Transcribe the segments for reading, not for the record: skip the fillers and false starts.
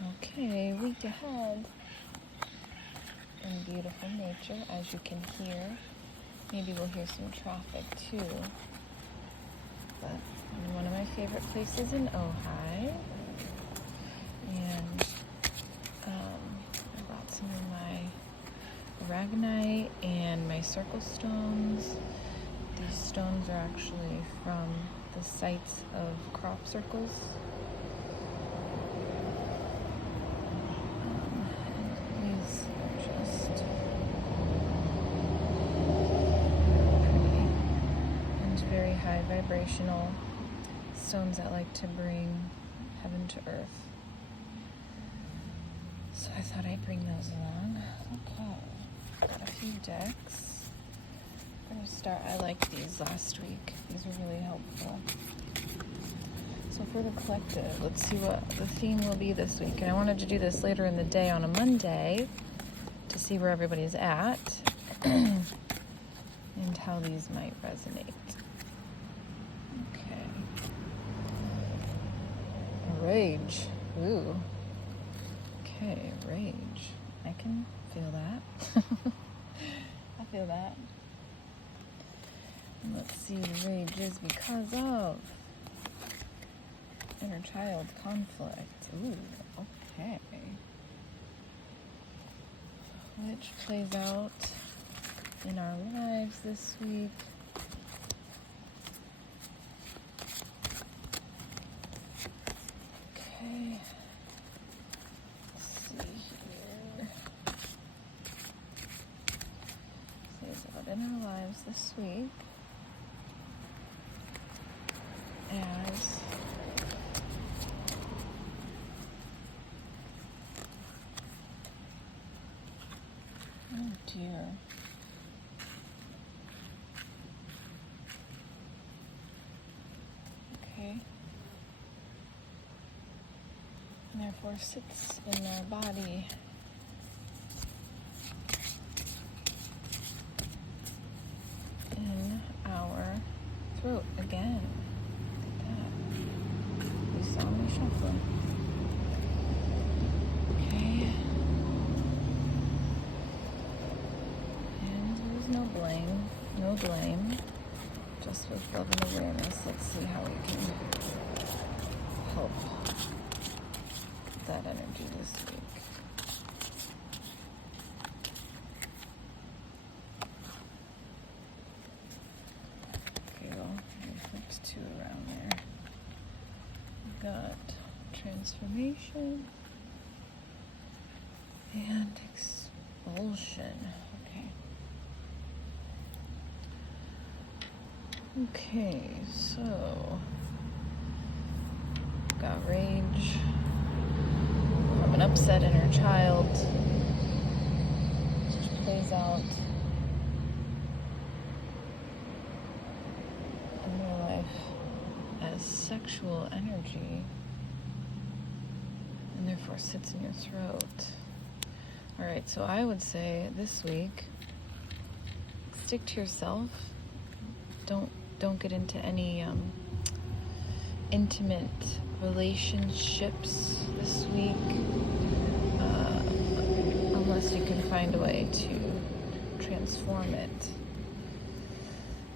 Okay, week ahead in beautiful nature, as you can hear. Maybe we'll hear some traffic too. But I'm in one of my favorite places in Ojai. And I brought some of my aragonite and my circle stones. These stones are actually from the sites of crop circles. These are just pretty and very high vibrational stones that like to bring heaven to earth. So I thought I'd bring those along. Okay, got a few decks. I'm going to start, I liked these last week. These were really helpful. So for the collective, let's see what the theme will be this week. And I wanted to do this later in the day on a Monday to see where everybody's at and how these might resonate. Okay. Rage. Ooh. Okay, rage. I can feel that. I feel that. And let's see, rage is because of inner child conflict. Ooh, okay. Which plays out in our lives this week. Okay. Let's see here. Plays out in our lives this week as oh dear. Okay. And therefore sits in our body. In our throat again. Look at that. You saw me shuffling. Okay. No blame, no blame, just with love and awareness. Let's see how we can help that energy this week. Okay, well, we flipped two around there. We've got transformation and expulsion. Okay, so got rage from an upset inner child, which plays out in your life as sexual energy and therefore sits in your throat. Alright, so I would say this week, stick to yourself. Don't get into any intimate relationships this week unless you can find a way to transform it.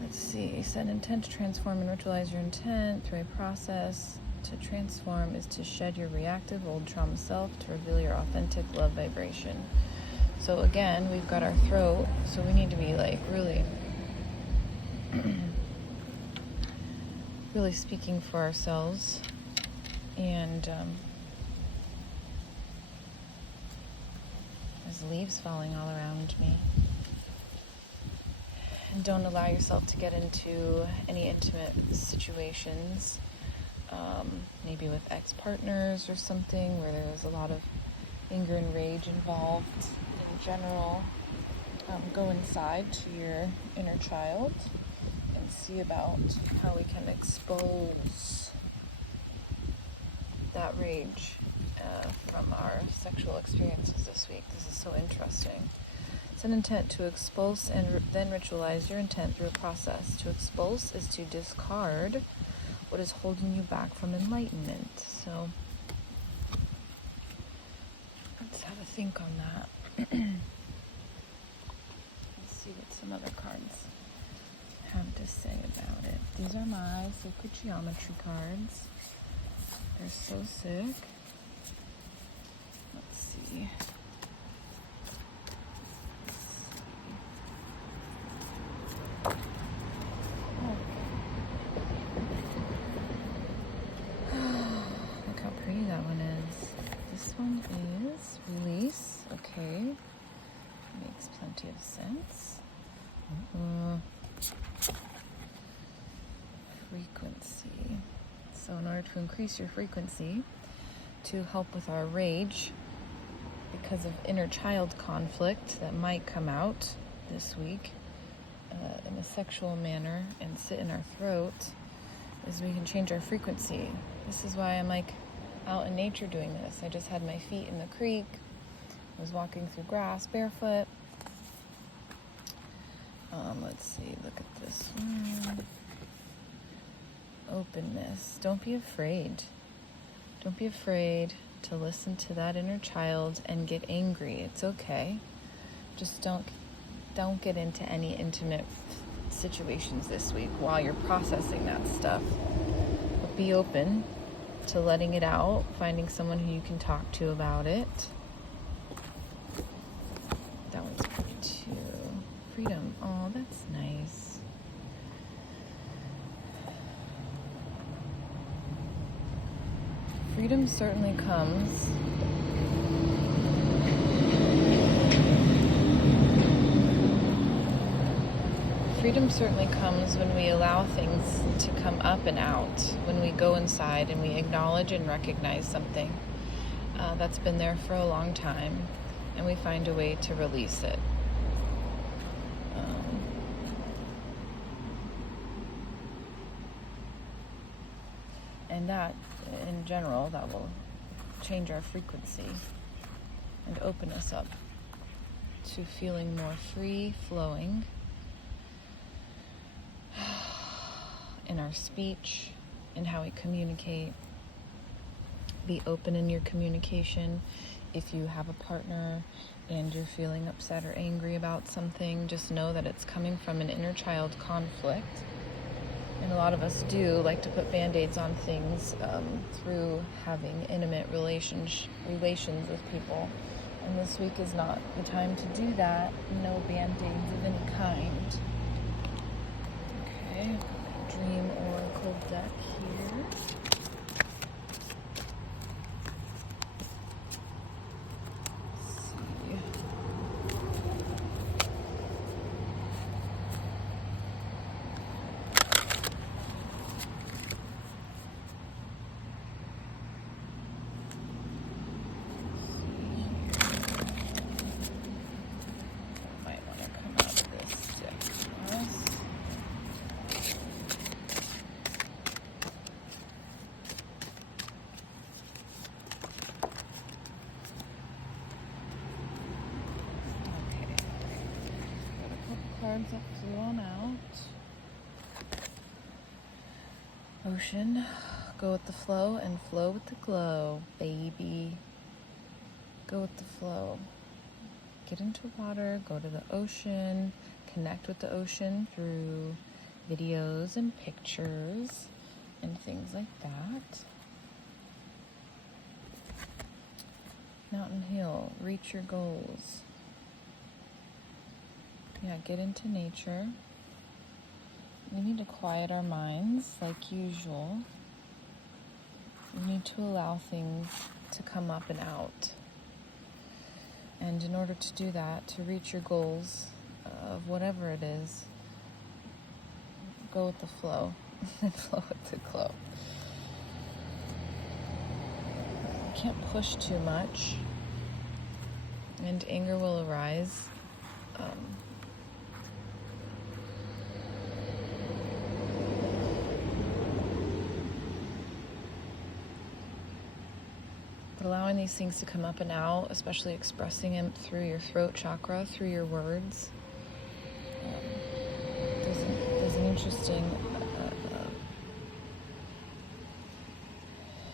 Let's see. Set an intent to transform and ritualize your intent through a process. To transform is to shed your reactive old trauma self to reveal your authentic love vibration. So again, we've got our throat, so we need to be like really really speaking for ourselves and there's leaves falling all around me. And don't allow yourself to get into any intimate situations, maybe with ex-partners or something where there's a lot of anger and rage involved in general. Go inside to your inner child and see about how we can expose that rage from our sexual experiences this week. This is so interesting. It's an intent to expulse and then ritualize your intent through a process. To expulse is to discard what is holding you back from enlightenment. So think on that. Let's see what some other cards have to say about it. These are my sacred geometry cards. They're so sick. Let's see. Look how pretty that one is. This one is release. Okay. Makes plenty of sense. Frequency. So in order to increase your frequency, to help with our rage, because of inner child conflict that might come out this week in a sexual manner and sit in our throat, is we can change our frequency. This is why I'm like out in nature doing this. I just had my feet in the creek. I was walking through grass barefoot. Let's see, look at this one. Openness. Don't be afraid. Don't be afraid to listen to that inner child and get angry. It's okay. Just don't get into any intimate situations this week while you're processing that stuff. But be open to letting it out, finding someone who you can talk to about it. That one's pretty too. Freedom. Oh, that's nice. Freedom certainly comes. Freedom certainly comes when we allow things to come up and out, when we go inside and we acknowledge and recognize something that's been there for a long time, and we find a way to release it. And that, in general, that will change our frequency and open us up to feeling more free flowing in our speech, in how we communicate. Be open in your communication. If you have a partner and you're feeling upset or angry about something, just know that it's coming from an inner child conflict. And a lot of us do like to put bandaids on things through having intimate relations with people. And this week is not the time to do that. No bandaids of any kind. Okay, Dream Oracle deck here. Cards that flew on out. Ocean, go with the flow and flow with the glow, baby. Go with the flow. Get into water, go to the ocean, connect with the ocean through videos and pictures and things like that. Mountain Hill, reach your goals. Yeah, get into nature. We need to quiet our minds like usual. We need to allow things to come up and out. And in order to do that, to reach your goals of whatever it is, go with the flow and flow with the glow. You can't push too much, and anger will arise. But allowing these things to come up and out, especially expressing them through your throat chakra, through your words. There's an interesting,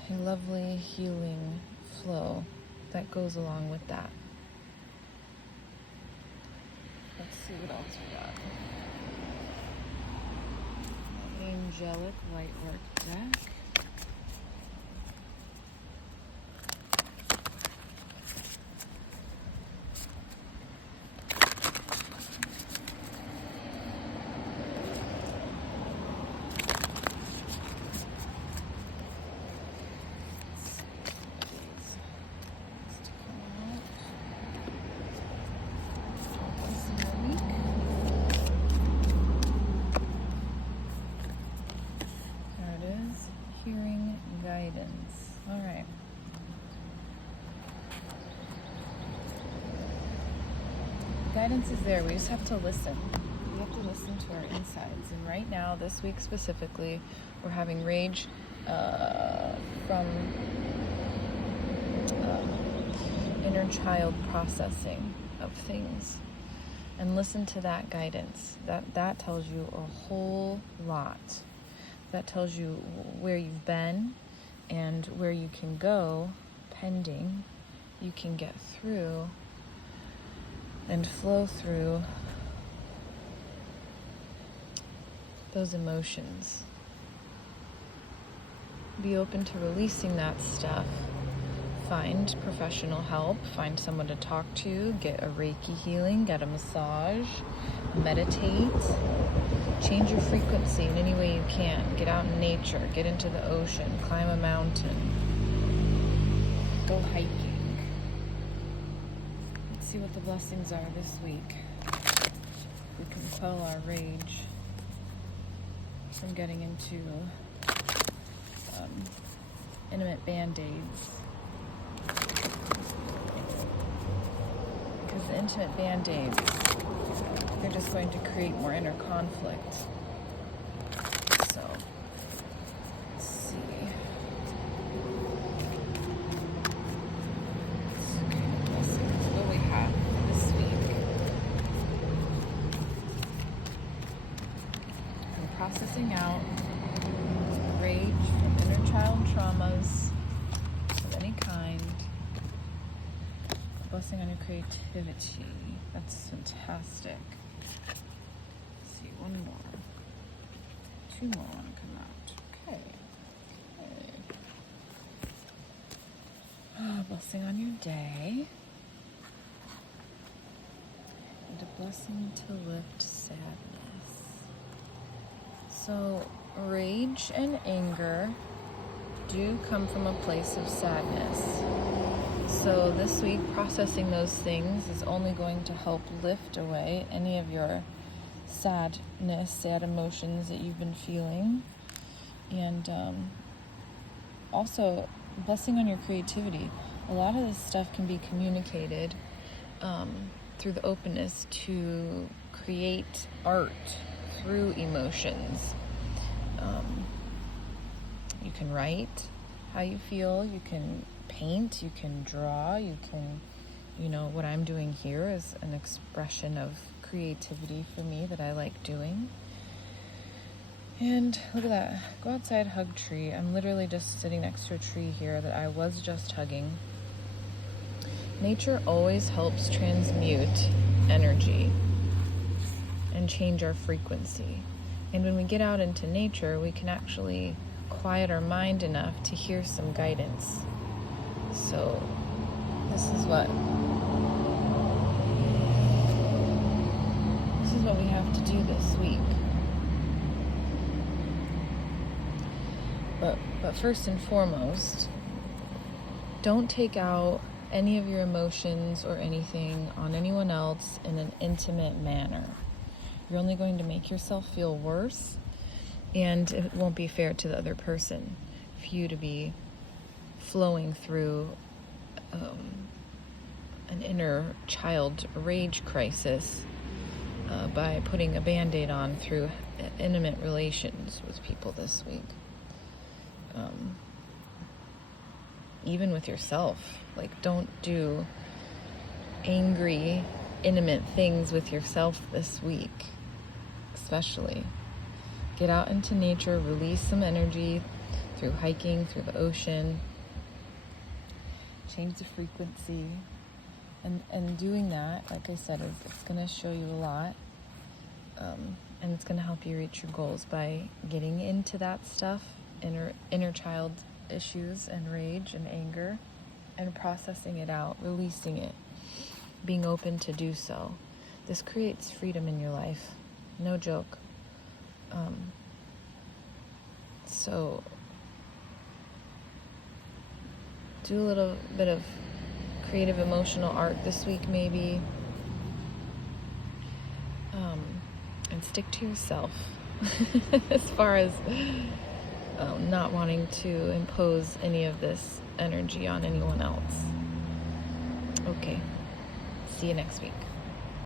a lovely healing flow that goes along with that. see what else we got. Angelic light work deck. Guidance. All right. Guidance is there. We just have to listen. We have to listen to our insides. And right now, this week specifically, we're having rage from inner child processing of things. And listen to that guidance. That tells you a whole lot. That tells you where you've been and where you can go, pending you can get through and flow through those emotions. Be open to releasing that stuff. Find professional help, find someone to talk to, get a Reiki healing, get a massage, meditate, change your frequency in any way you can. Get out in nature, get into the ocean, climb a mountain, go hiking. Let's see what the blessings are this week. We can quell our rage from getting into intimate bandaids. Because the intimate bandaids, they're just going to create more inner conflict. So, let's see. What do we have this week? I'm processing out rage from inner child traumas of any kind. Blessing on your creativity. That's fantastic. Let's see, one more. Two more want to come out. Okay. Blessing on your day. And a blessing to lift sadness. So, rage and anger do come from a place of sadness. So this week, processing those things is only going to help lift away any of your sadness, sad emotions that you've been feeling. And also, blessing on your creativity. A lot of this stuff can be communicated through the openness to create art through emotions. You can write how you feel, you can paint, you can draw, you can, what I'm doing here is an expression of creativity for me that I like doing. And look at that, go outside, hug tree. I'm literally just sitting next to a tree here that I was just hugging. Nature always helps transmute energy and change our frequency. And when we get out into nature, we can actually quiet our mind enough to hear some guidance. So this is what we have to do this week. But first and foremost, don't take out any of your emotions or anything on anyone else in an intimate manner. You're only going to make yourself feel worse, and it won't be fair to the other person for you to be flowing through an inner child rage crisis by putting a band-aid on through intimate relations with people this week. Even with yourself. Like, don't do angry, intimate things with yourself this week, especially. Get out into nature, release some energy through hiking, through the ocean. Change the frequency, And doing that, like I said, it's going to show you a lot. And it's going to help you reach your goals by getting into that stuff, inner child issues and rage and anger, and processing it out, releasing it, being open to do so. This creates freedom in your life. No joke. So do a little bit of creative emotional art this week maybe, and stick to yourself as far as not wanting to impose any of this energy on anyone else. Okay, see you next week.